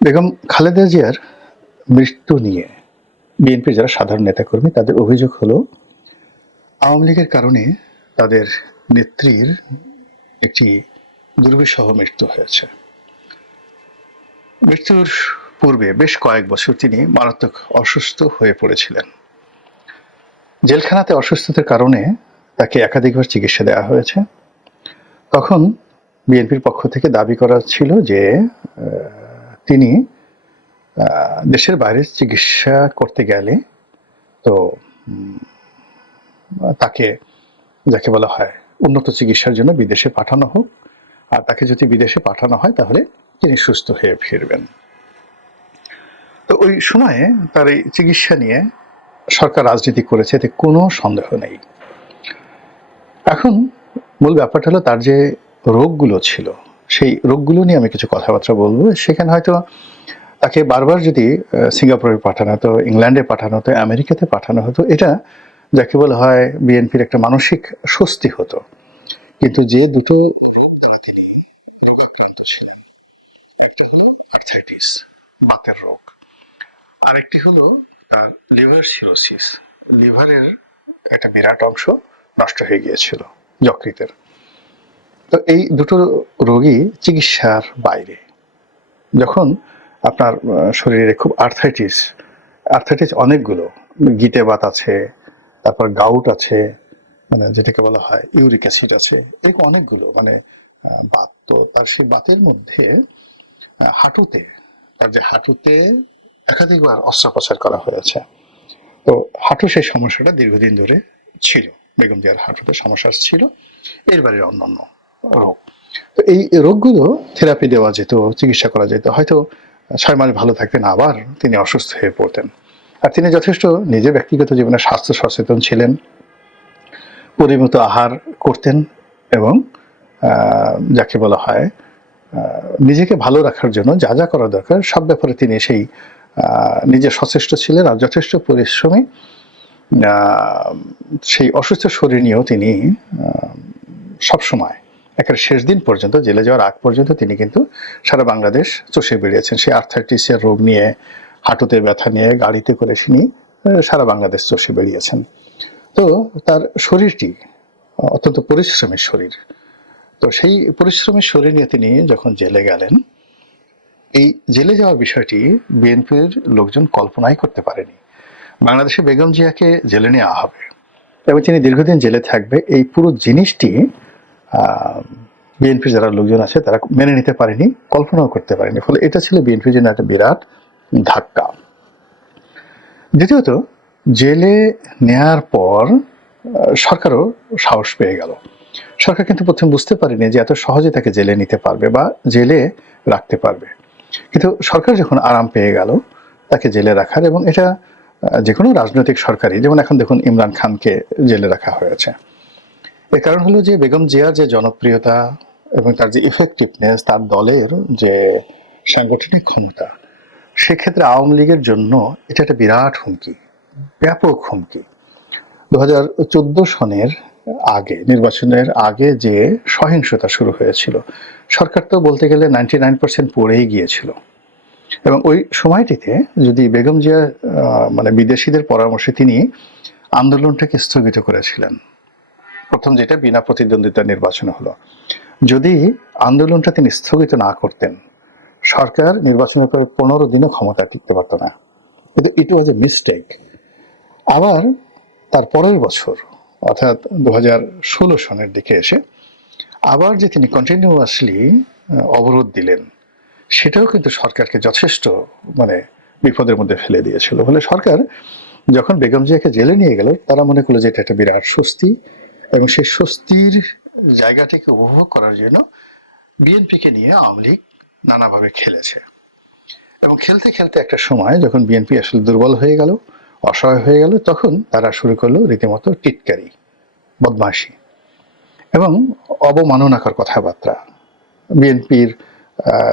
বেগম খালেদা জিয়ার মৃত্যু নিয়ে বিএনপির যারা সাধারণ নেতাকর্মী তাদের অভিযোগ হলো আওয়ামী লীগের কারণে তাদের নেত্রীর একটি দুর্বিষহ মৃত্যু হয়েছে। মৃত্যুর পূর্বে বেশ কয়েক বছর তিনি মারাত্মক অসুস্থ হয়ে পড়েছিলেন। জেলখানাতে অসুস্থতার কারণে তাকে একাধিকবার চিকিৎসা দেওয়া হয়েছে। তখন বিএনপির পক্ষ থেকে দাবি করা ছিল যে তিনি দেশের বাইরে চিকিৎসা করতে গেলে তো তাকে যাকে বলা হয় উন্নত চিকিৎসার জন্য বিদেশে পাঠানো হোক, আর তাকে যদি বিদেশে পাঠানো হয় তাহলে তিনি সুস্থ হয়ে ফিরবেন। তো ওই সময়ে তার এই চিকিৎসা নিয়ে সরকার রাজনীতি করেছে, এতে কোনো সন্দেহ নেই। এখন মূল ব্যাপারটা হলো তার যে রোগগুলো ছিল সেই রোগগুলো নিয়ে আমি কিছু কথাবার্তা বলবো। সেখানে হয়তো তাকে বারবার যদি সিঙ্গাপুরে পাঠানো হতো, ইংল্যান্ডে পাঠানো হতো, আমেরিকাতে পাঠানো হতো, এটা যাকে বলা হয় বিএনপির একটা মানসিক স্বস্তি হতো। কিন্তু যে দুটো রোগ দ্বারা তিনি রোগাক্রান্ত ছিলেন, একটা হলো আর্থাইটিস, বাতের রোগ, আরেকটি হলো তার লিভার সিরোসিস, লিভারের একটা বিরাট অংশ নষ্ট হয়ে গিয়েছিল যকৃতের। তো এই দুটো রোগী চিকিৎসার বাইরে। যখন আপনার শরীরে খুব আর্থাইটিস অনেকগুলো, গিটেবাত আছে, তারপর গাউট আছে, মানে যেটাকে বলা হয় ইউরিক অ্যাসিড আছে, এরকম অনেকগুলো মানে বাত। তো তার সেই বাতের মধ্যে হাঁটুতে, তার যে হাঁটুতে একাধিকবার অস্ত্রোপচার করা হয়েছে। তো হাঁটু সেই সমস্যাটা দীর্ঘদিন ধরে ছিল, বেগম জিয়ার হাঁটুতে সমস্যা ছিল, এর বাইরে অন্যান্য রোগ। তো এই রোগগুলো থেরাপি দেওয়া যেত, চিকিৎসা করা যেত, হয়তো 6 মাস ভালো থাকতেন, আবার তিনি অসুস্থ হয়ে পড়তেন। আর তিনি যথেষ্ট নিজের ব্যক্তিগত জীবনে স্বাস্থ্য সচেতন ছিলেন, পরিমিত আহার করতেন এবং যাকে বলা হয় নিজেকে ভালো রাখার জন্য যা যা করা দরকার সব ব্যাপারে তিনি সেই নিজে সচেষ্ট ছিলেন। আর যথেষ্ট পরিশ্রমী, সেই অসুস্থ শরীর নিয়েও তিনি সবসময় একেবারে শেষ দিন পর্যন্ত, জেলে যাওয়ার আগ পর্যন্ত তিনি কিন্তু সারা বাংলাদেশ চষে বেরিয়েছেন। সেই আর্থাইটিসের রোগ নিয়ে, হাঁটুতে ব্যথা নিয়ে গাড়িতে করে তিনি সারা বাংলাদেশ চষে বেরিয়েছেন। তো তার শরীরটি অত্যন্ত পরিশ্রমী শরীর। তো সেই পরিশ্রমী শরীর নিয়ে তিনি যখন জেলে গেলেন, এই জেলে যাওয়ার বিষয়টি বিএনপির লোকজন কল্পনাই করতে পারেনি। বাংলাদেশে বেগম জিয়াকে জেলে নেওয়া হবে এবং তিনি দীর্ঘদিন জেলে থাকবে, এই পুরো জিনিসটি বিএনপির যারা লোকজন আছে তারা মেনে নিতে পারেনি, কল্পনাও করতে পারেনি। ফলে এটা ছিল বিএনপির জন্য একটা বিরাট ধাক্কা। দ্বিতীয়ত, জেলে নেয়ার পর সরকারও সাহস পেয়ে গেল। সরকার কিন্তু প্রথম বুঝতে পারেনি যে এত সহজে তাকে জেলে নিতে পারবে বা জেলে রাখতে পারবে। কিন্তু সরকার যখন আরাম পেয়ে গেল তাকে জেলে রাখার, এবং এটা যে কোনো রাজনৈতিক সরকারই, যেমন এখন দেখুন ইমরান খানকে জেলে রাখা হয়েছে, এর কারণ হলো যে বেগম জিয়ার যে জনপ্রিয়তা এবং তার যে ইফেক্টিভনেস, তার দলের যে সাংগঠনিক ক্ষমতা, সেক্ষেত্রে আওয়ামী লীগের জন্য এটা একটা বিরাট হুমকি, ব্যাপক হুমকি। 2014 সনের আগে, নির্বাচনের আগে যে সহিংসতা শুরু হয়েছিল, সরকার তো বলতে গেলে 99% পড়েই গিয়েছিল। এবং ওই সময়টিতে যদি বেগম জিয়া মানে বিদেশিদের পরামর্শে তিনি আন্দোলনটাকে স্থগিত করেছিলেন, প্রথম যেটা বিনা প্রতিদ্বন্দ্বিতা নির্বাচন হলো, যদি আন্দোলনটা তিনি স্থগিত না করতেন, সরকার নির্বাচনের পরে 15 দিনও ক্ষমতা টিকতে পারত না। কিন্তু ইট ওয়াজ এ মিস্টেক। আবার তার পরের বছর অর্থাৎ 2016 সনের দিকে এসে আবার যে তিনি কন্টিনিউয়াসলি অবরোধ দিলেন, সেটাও কিন্তু সরকারকে যথেষ্ট মানে বিপদের মধ্যে ফেলে দিয়েছিল। ফলে সরকার যখন বেগম জিয়াকে জেলে নিয়ে গেল, তারা মনে করলো যে এটা একটা বিরাট স্বস্তি, এবং সেই স্বস্তির জায়গাটিকে উপভোগ করার জন্য বিএনপিকে নিয়ে আওয়ামী লীগ নানাভাবে খেলেছে। এবং খেলতে খেলতে একটা সময় যখন বিএনপি আসলে দুর্বল হয়ে গেল, অসহায় হয়ে গেল, তখন তারা শুরু করলো রীতিমতো টিটকারি, বদমাশি এবং অবমাননাকর কথাবার্তা। বিএনপির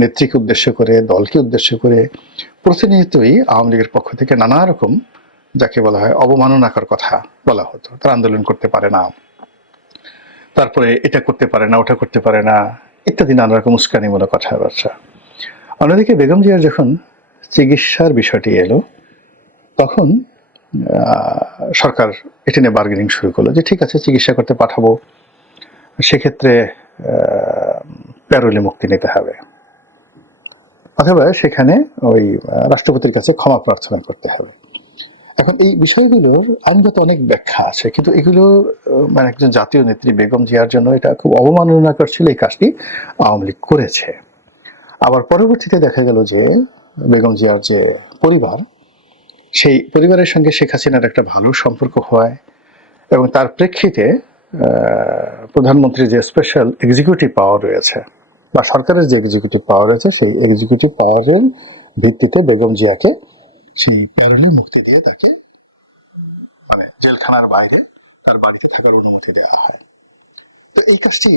নেত্রীকে উদ্দেশ্য করে, দলকে উদ্দেশ্য করে প্রতিনিয়তই আওয়ামী লীগের পক্ষ থেকে নানা রকম যাকে বলা হয় অবমাননাকর কথা বলা হতো। তারা আন্দোলন করতে পারে না, তারপরে এটা করতে পারে না, ওটা করতে পারে না, ইত্যাদি নানা রকম উস্কানিমূলক কথাবার্তা। অন্যদিকে বেগম জিয়ার যখন চিকিৎসার বিষয়টি এলো, তখন সরকার এটা নিয়ে বার্গেনিং শুরু করলো যে ঠিক আছে, চিকিৎসা করতে পাঠাবো, সেক্ষেত্রে প্যারোলে মুক্তি নিতে হবে, অথবা সেখানে ওই রাষ্ট্রপতির কাছে ক্ষমা প্রার্থনা করতে হবে। এখন এই বিষয়গুলোর আইনগত অনেক ব্যাখ্যা আছে, কিন্তু এগুলো মানে একজন জাতীয় নেত্রী বেগম জিয়ার জন্য এটা খুব অবমাননাকর ছিল, এই কাজটি আওয়ামী লীগ করেছে। আবার পরবর্তীতে দেখা গেল যে বেগম জিয়ার যে পরিবার, সেই পরিবারের সঙ্গে শেখ হাসিনার একটা ভালো সম্পর্ক হয়, এবং তার প্রেক্ষিতে প্রধানমন্ত্রীর যে স্পেশাল এক্সিকিউটিভ পাওয়ার রয়েছে বা সরকারের যে এক্সিকিউটিভ পাওয়ার রয়েছে, সেই এক্সিকিউটিভ পাওয়ারের ভিত্তিতে বেগম জিয়াকে সেই প্যারোলে মুক্তি দিয়ে তাকে মানে জেলখানার বাইরে তার বাড়িতে থাকার অনুমতি দেওয়া হয়। তো এই কাজটি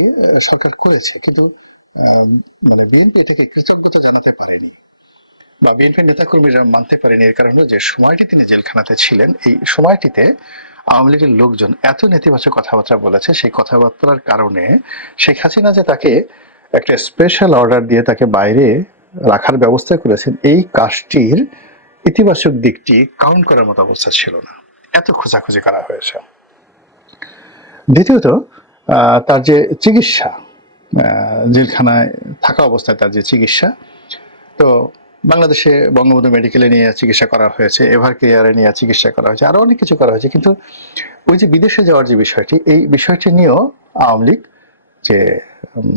সরকার করেছে, কিন্তু মানে বিএনপি এটাকে কৃতজ্ঞতা জানাতে পারেনি বা বিএনপির নেতাকর্মীরা মানতে পারেনি। এর কারণ যে সময়টি তিনি জেলখানাতে ছিলেন, এই সময়টিতে আওয়ামী লীগের লোকজন এত নেতিবাচক কথাবার্তা বলেছে, সেই কথাবার্তার কারণে শেখ হাসিনা যে তাকে একটা স্পেশাল অর্ডার দিয়ে তাকে বাইরে রাখার ব্যবস্থা করেছেন, এই কাজটির ইতিবাচক দিকটি কাউন্ট করার মতো অবস্থা ছিল না, এত খোঁজাখুঁজি করা হয়েছে। দ্বিতীয়ত, তার যে চিকিৎসা, জেলখানায় থাকা অবস্থায় তার যে চিকিৎসা, তো বাংলাদেশে বঙ্গবন্ধু মেডিকেলে নিয়ে চিকিৎসা করা হয়েছে, এভার কেয়ারে নিয়ে চিকিৎসা করা হয়েছে, আরো অনেক কিছু করা হয়েছে, কিন্তু ওই যে বিদেশে যাওয়ার যে বিষয়টি, এই বিষয়টি নিয়েও আওয়ামী লীগ যে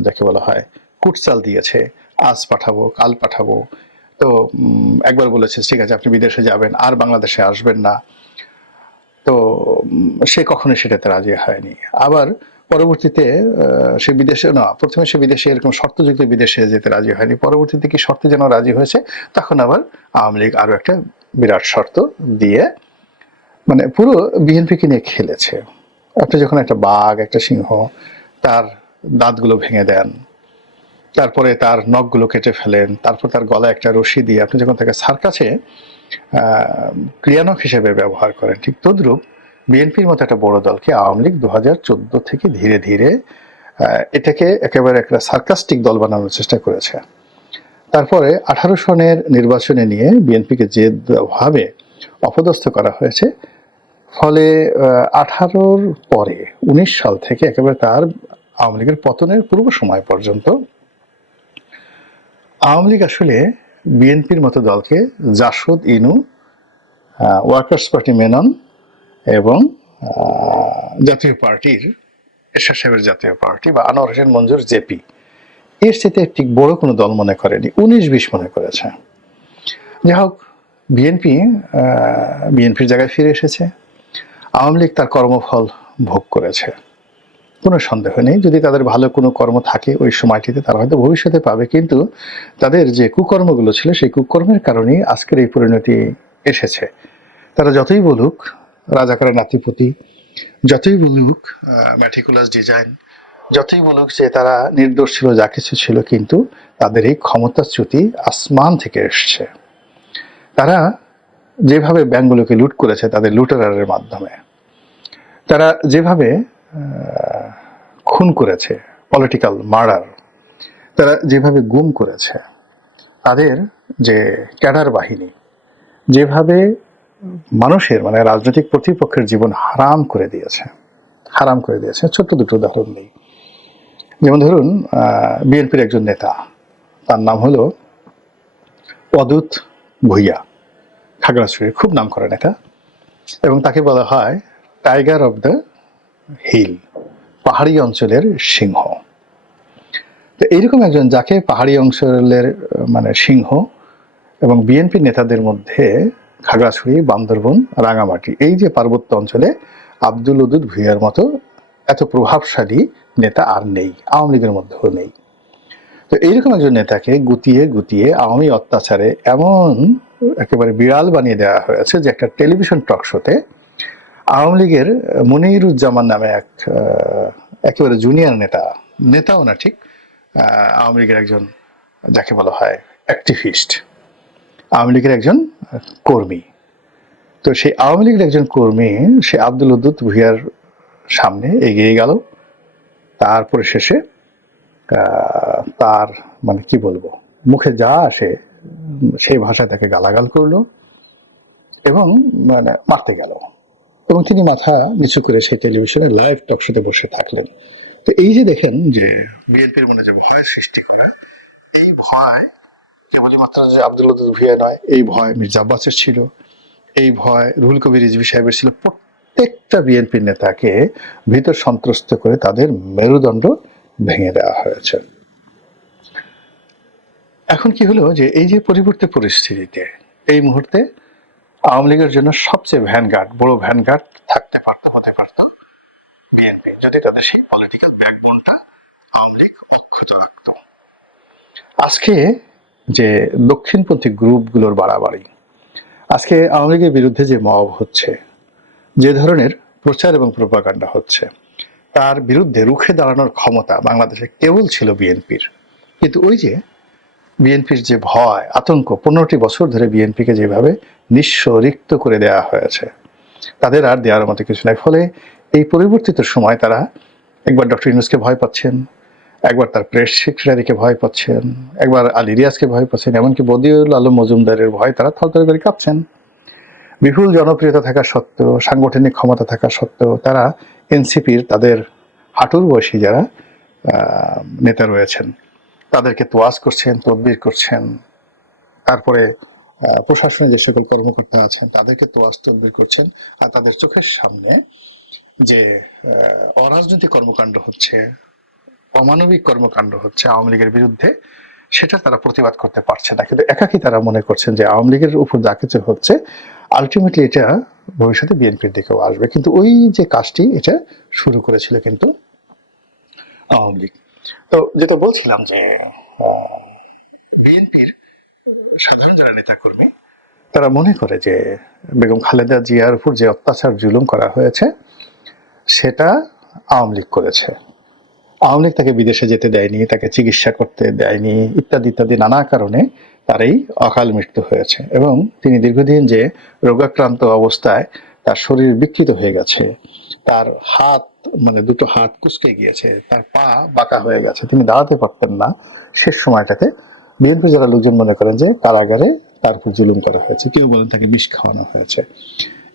যাকে বলা হয় কুটচাল দিয়েছে, আজ পাঠাবো, কাল পাঠাবো। তো একবার বলেছে ঠিক আছে আপনি বিদেশে যাবেন, আর বাংলাদেশে আসবেন না, তো সে কখনোই সেটাতে রাজি হয়নি। আবার পরবর্তীতে সে বিদেশে না, প্রথমে সে বিদেশে এরকম শর্তযুক্ত বিদেশে যেতে রাজি হয়নি, পরবর্তীতে কি শর্তে যেন রাজি হয়েছে, তখন আবার আওয়ামী লীগ আরো একটা বিরাট শর্ত দিয়ে মানে পুরো বিএনপিকে নিয়ে খেলেছে। আপনি যখন একটা বাঘ, একটা সিংহ, তার দাঁতগুলো ভেঙে দেন, তারপরে তার নখগুলো কেটে ফেলেন, তারপর তার গলায় একটা রশি দিয়ে আপনি যখন তাকে সার্কাসে ক্রিয়ানক হিসেবে ব্যবহার করেন, ঠিক তদ্রূপ বিএনপির মতো একটা বড় দলকে আওয়ামী লীগ 2014 থেকে ধীরে ধীরে এটাকে একেবারে একটা সার্কাস্টিক দল বানানোর চেষ্টা করেছে। তারপরে 18 সনের নির্বাচনে নিয়ে বিএনপিকে যেভাবে অপদস্থ করা হয়েছে, ফলে 18-র পরে 19 সাল থেকে একেবারে তার আওয়ামী লীগের পতনের পূর্ব সময় পর্যন্ত আওয়ামী লীগ আসলে বিএনপির মতো দলকে জাসদ ইনু, ওয়ার্কার্স পার্টি মেনন এবং জাতীয় পার্টির এরশাদ সাহেবের জাতীয় পার্টি বা আনোয়ার হোসেন মঞ্জুর জেপি, এর সাথে ঠিক বড় কোনো দল মনে করেনি, 19-20 মনে করেছে। যাই হোক, বিএনপির জায়গায় ফিরে এসেছে, আওয়ামী লীগ তার কর্মফল ভোগ করেছে, কোনো সন্দেহ নেই। যদি তাদের ভালো কোনো কর্ম থাকে ওই সময়টিতে, তারা হয়তো ভবিষ্যতে পাবে, কিন্তু তাদের যে কুকর্মগুলো ছিল সেই কুকর্মের কারণেই আজকের এই পরিণতি এসেছে। তারা যতই বলুক রাজাকারের নাতিপতি, যতই বলুক ম্যাটিকুলাস ডিজাইন, যতই বলুক যে তারা নির্দোষ ছিল, যা কিছু ছিল, কিন্তু তাদের এই ক্ষমতাচ্যুতি আসমান থেকে এসছে। তারা যেভাবে ব্যাংকগুলোকে লুট করেছে তাদের লুটেরারের মাধ্যমে, তারা যেভাবে খুন করেছে, পলিটিক্যাল মার্ডার, তারা যেভাবে গুম করেছে, তাদের যে ক্যাডার বাহিনী যেভাবে মানুষের মানে রাজনৈতিক প্রতিপক্ষের জীবন হারাম করে দিয়েছে, হারাম করে দিয়েছে। ছোট্ট দুটো উদাহরণ নেই, যেমন ধরুন বিএনপির একজন নেতা, তার নাম হলো অদূত ভূঁইয়া, খাগড়াছড়ির খুব নাম করা নেতা, এবং তাকে বলা হয় টাইগার অব দ্য হিল, পাহাড়ি অঞ্চলের সিংহ। তো এইরকম একজন যাকে পাহাড়ি অঞ্চলের মানে সিংহ, এবং বিএনপি নেতাদের মধ্যে খাগড়াছড়ি, বান্দরবন, রাঙামাটি, এই যে পার্বত্য অঞ্চলে আব্দুল ওদুদ ভূঁইয়ার মতো এত প্রভাবশালী নেতা আর নেই, আওয়ামী লীগের মধ্যেও নেই। তো এইরকম একজন নেতাকে গুতিয়ে গুতিয়ে আওয়ামী অত্যাচারে এমন একেবারে বিড়াল বানিয়ে দেওয়া হয়েছে যে একটা টেলিভিশন টক শোতে আওয়ামী লীগের মনিরুজ্জামান নামে এক একেবারে জুনিয়র নেতাও না ঠিক, আওয়ামী লীগের একজন যাকে বলা হয় অ্যাক্টিভিস্ট, আওয়ামী লীগের একজন কর্মী, তো সেই আওয়ামী লীগের একজন কর্মী সে আব্দুল ওদুদ ভূঁইয়ার সামনে এগিয়ে গেল, তারপরে শেষে তার মানে কি বলবো মুখে যা আসে সেই ভাষায় তাকে গালাগাল করলো এবং মানে মারতে গেল, এবং তিনি মাথা নিচু করে সেই টেলিভিশনে লাইভ টক শোতে বসে থাকলেন। তো এই যে দেখেন যে বিএনপির মনে যে ভয় সৃষ্টি করা, এই ভয় কেবলই মাত্র যে আব্দুল লতিফ ভূঁইয়া নয়, এই ভয় মির্জা আব্বাসের ছিল, এই ভয় রুহুল কবির রিজভী সাহেবের ছিল। প্রত্যেকটা বিএনপির নেতাকে ভিতর সন্ত্রস্ত করে তাদের মেরুদণ্ড ভেঙে দেওয়া হয়েছে। এখন কি হলো যে এই যে পরিবর্তিত পরিস্থিতিতে এই মুহূর্তে আওয়ামী লীগের জন্য সবচেয়ে ভ্যানগার্ড, বড় ভ্যানগার্ড থাকতে পারতো, হতে পারতো বিএনপি, যদি তাদের সেই পলিটিক্যাল ব্যাকবোনটা আওয়ামী লীগ অক্ষত রাখত। আজকে যে দক্ষিণপন্থী গ্রুপগুলোর বাড়াবাড়ি, আজকে আওয়ামী লীগের বিরুদ্ধে যে মব হচ্ছে, যে ধরনের প্রচার এবং প্রোপাগান্ডা হচ্ছে, তার বিরুদ্ধে রুখে দাঁড়ানোর ক্ষমতা বাংলাদেশে কেবল ছিল বিএনপির। কিন্তু ওই যে বিএনপির যে ভয় আতঙ্ক, 15টি বছর ধরে বিএনপিকে যেভাবে নিঃস্ব রিক্ত করে দেওয়া হয়েছে, তাদের আর দেওয়ার মতো কিছু নাই। ফলে এই পরিবর্তিত সময় তারা একবার ডক্টর ইউনূসকে ভয় পাচ্ছেন, একবার তার প্রেস সেক্রেটারিকে ভয় পাচ্ছেন, একবার আলী রিয়াজকে ভয় পাচ্ছেন, এমনকি বদিউল আলম মজুমদারের ভয় তারা থরথর করে কাঁপছেন। বিপুল জনপ্রিয়তা থাকা সত্ত্বেও, সাংগঠনিক ক্ষমতা থাকা সত্ত্বেও তারা এনসিপির তাদের হাঁটুর বয়সী যারা নেতা রয়েছেন তাদেরকে তোয়াজ করছেন, তদবির করছেন। তারপরে প্রশাসনে যে সকল কর্মকর্তা আছেন তাদেরকে তোয়াজ তদবির করছেন। আর তাদের চোখের সামনে যে অরাজনৈতিক কর্মকাণ্ড হচ্ছে, অমানবিক কর্মকাণ্ড হচ্ছে আওয়ামী লীগের বিরুদ্ধে, সেটা তারা প্রতিবাদ করতে পারছে না। কিন্তু একাকি তারা মনে করছেন যে আওয়ামী লীগের উপর যা কিছু হচ্ছে আলটিমেটলি এটা ভবিষ্যতে বিএনপির দিকেও আসবে। কিন্তু ওই যে কাজটি এটা শুরু করেছিল কিন্তু আওয়ামী লীগ। তো যেটা বলছিলাম যে বিএনপির সাধারণ যারা নেতাকর্মী তারা মনে করে যে বেগম খালেদা জিয়ার উপর যে অত্যাচার জুলুম করা হয়েছে সেটা আওয়ামী লীগ করেছে। আওয়ামী লীগ তাকে বিদেশে যেতে দেয়নি, তাকে চিকিৎসা করতে দেয়নি, ইত্যাদি ইত্যাদি নানা কারণে তার এই অকাল মৃত্যু হয়েছে। এবং তিনি দীর্ঘদিন যে রোগাক্রান্ত অবস্থায় তার শরীর বিকৃত হয়ে গেছে, তার হাত মানে দুটো হাত কুঁচকে গিয়েছে, তার পা বাঁকা হয়ে গেছে, তিনি দাঁড়াতে পারতেন না, শেষ সময়টাতে বিএনপি যারা লোকজন মনে করেন যে কারাগারে তার উপর জুলুম করা হয়েছে, কেউ বলেন তাকে বিষ খাওয়ানো হয়েছে।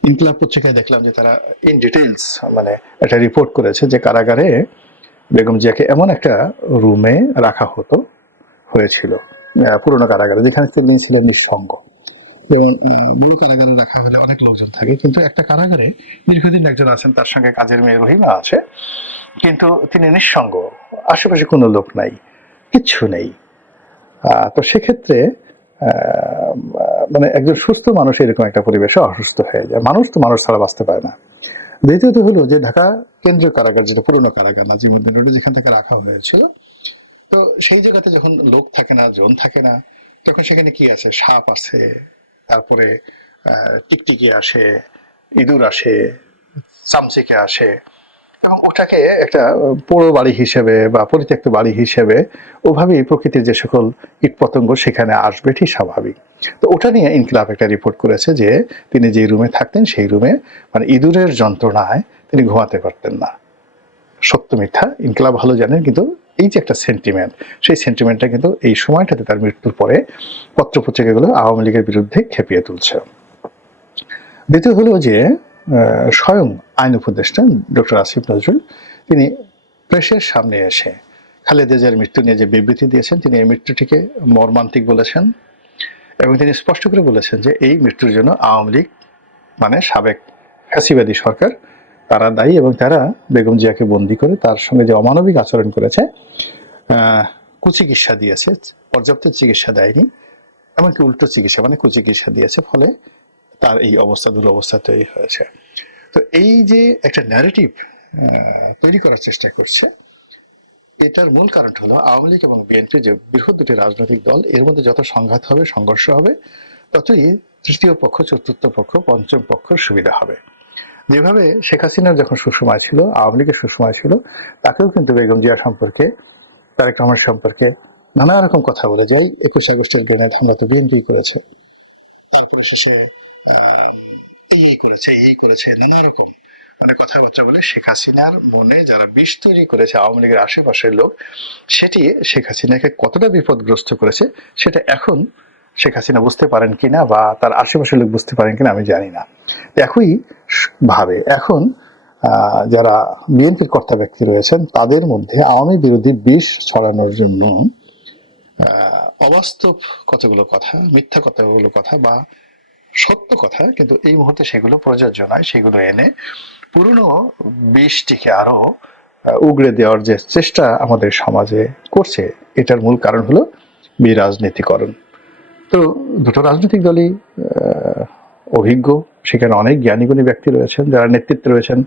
ইনকিলাব পত্রিকায় দেখলাম যে তারা ইন ডিটেইলস মানে একটা রিপোর্ট করেছে যে কারাগারে বেগম জিয়াকে এমন একটা রুমে রাখা হয়েছিল পুরোনো কারাগারে, যেখানে তিনি ছিলেন নিঃসঙ্গ। এবং মূল কারাগারে রাখা হলে অনেক লোকজন থাকে, কিন্তু একটা কারাগারে দীর্ঘদিন একজন আছেন, তার সঙ্গে কাজের মেয়ে রহিমা আছে, কিন্তু তিনি নিঃসঙ্গ, আশেপাশে কোনো লোক নাই, কিচ্ছু নেই। তো সেক্ষেত্রে মানে একজন সুস্থ মানুষ এরকম একটা পরিবেশে অসুস্থ হয়ে যায়। মানুষ তো মানুষ ছাড়া বাঁচতে পারে না। দ্বিতীয়ত হলো যে ঢাকা কেন্দ্রীয় কারাগার, যেটা পুরোনো কারাগার নাজিমুদ্দিন রোডে যেখান থেকে রাখা হয়েছিল, তো সেই জায়গাতে যখন লোক থাকে না, জন থাকে না, তখন সেখানে কি আছে, সাপ আছে, তারপরে টিকটিকি আসে, ইঁদুর আসে, চামচিকে আসে, এবং ওটাকে একটা পোড়ো বাড়ি হিসেবে বা পরিত্যক্ত বাড়ি হিসেবে ওভাবেই প্রকৃতির যে সকল কীটপতঙ্গ সেখানে আসবে, এটি স্বাভাবিক। তো ওটা নিয়ে ইনকিলাব একটা রিপোর্ট করেছে যে তিনি যে রুমে থাকতেন সেই রুমে মানে ইঁদুরের যন্ত্রণায় তিনি ঘুমাতে পারতেন না। সত্য মিথ্যা ইনকিলাব ভালো জানেন, কিন্তু এই যে একটা সেন্টিমেন্ট, সেই সেন্টিমেন্টটা কিন্তু এই সময়টাতে তার মৃত্যুর পরে পত্রপত্রিকাগুলো আওয়ামী লীগের বিরুদ্ধে খেপিয়ে তুলছে। দ্বিতীয় হলো যে স্বয়ং আইন উপদেষ্টা ডক্টর আসিফ নজরুল তিনি প্রেসের সামনে এসে খালেদা জিয়ার মৃত্যু নিয়ে যে বিবৃতি দিয়েছেন, তিনি এই মৃত্যুটিকে মর্মান্তিক বলেছেন, এবং তিনি স্পষ্ট করে বলেছেন যে এই মৃত্যুর জন্য আওয়ামী লীগ মানে সাবেক ফ্যাসিবাদী সরকার তারা দায়ী, এবং তারা বেগম জিয়াকে বন্দি করে তার সঙ্গে যে অমানবিক আচরণ করেছে, কুচিকিৎসা দিয়েছে, পর্যাপ্ত চিকিৎসা দেয়নি, এমনকি উল্টো চিকিৎসা মানে কুচিকিৎসা দিয়েছে, ফলে তার এই অবস্থা দুরবস্থা তৈরি হয়েছে। তো এই যে একটা ন্যারেটিভ তৈরি করার চেষ্টা করছে, এটার মূল কারণ হলো আওয়ামী লীগ এবং বিএনপি যে বৃহৎ দুটি রাজনৈতিক দল, এর মধ্যে যত সংঘাত হবে, সংঘর্ষ হবে, ততই তৃতীয় পক্ষ, চতুর্থ পক্ষ, পঞ্চম পক্ষ সুবিধা হবে। যেভাবে শেখ হাসিনার যখন সুসময় ছিল, আওয়ামী লীগের সুসময় ছিল, তাকেও কিন্তু বেগম জিয়া সম্পর্কে, তারেক রহমান সম্পর্কে নানা রকম কথা বলে যাই, 21 আগস্টের গ্রেনেড হামলা তো বিএনপি করেছে, তারপরে শেষে এই করেছে, এই করেছে, নানা রকম মানে কথাবার্তা বলে শেখ হাসিনার মনে যারা বিষ তৈরি করেছে আওয়ামী লীগের আশেপাশের লোক, সেটি শেখ হাসিনাকে কতটা বিপদগ্রস্ত করেছে সেটা এখন শেখ হাসিনা বুঝতে পারেন কিনা বা তার আশেপাশের লোক বুঝতে পারেন কিনা আমি জানি না। একই ভাবে এখন যারা বিএনপির কর্তা ব্যক্তি রয়েছেন তাদের মধ্যে আওয়ামী বিরোধী বিষ ছড়ানোর জন্য অবাস্তব কতগুলো কথা, মিথ্যা কতগুলো কথা বা সত্য কথা কিন্তু এই মুহূর্তে সেগুলো প্রযোজ্য নয়, সেগুলো এনে পুরনো বিষটিকে আরো উগড়ে দেওয়ার যে চেষ্টা আমাদের সমাজে করছে, এটার মূল কারণ হলো বিরাজনীতিকরণ। তো দুটো রাজনৈতিক দলই অভিজ্ঞ, সেখানে অনেক জ্ঞানীগুণী ব্যক্তি রয়েছেন যারা নেতৃত্বে রয়েছেন,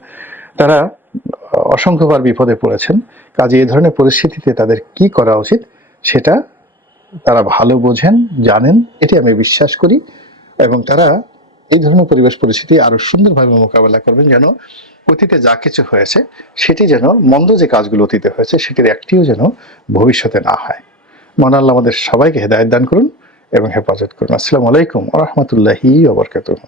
তারা অসংখ্যবার বিপদে পড়েছেন। কাজে এই ধরনের পরিস্থিতিতে তাদের কি করা উচিত সেটা তারা ভালো বোঝেন, জানেন, এটি আমি বিশ্বাস করি। এবং তারা এই ধরনের পরিবেশ পরিস্থিতি আরো সুন্দরভাবে মোকাবেলা করবেন, যেন অতীতে যা কিছু হয়েছে সেটি যেন, মন্দ যে কাজগুলো অতীতে হয়েছে সেটির একটিও যেন ভবিষ্যতে না হয়। মহান আল্লাহ আমাদের সবাইকে হেদায়েত দান করুন এবং হেফাজত করুন। আসসালামু আলাইকুম ওয়া রাহমাতুল্লাহি ওয়া বারাকাতুহু।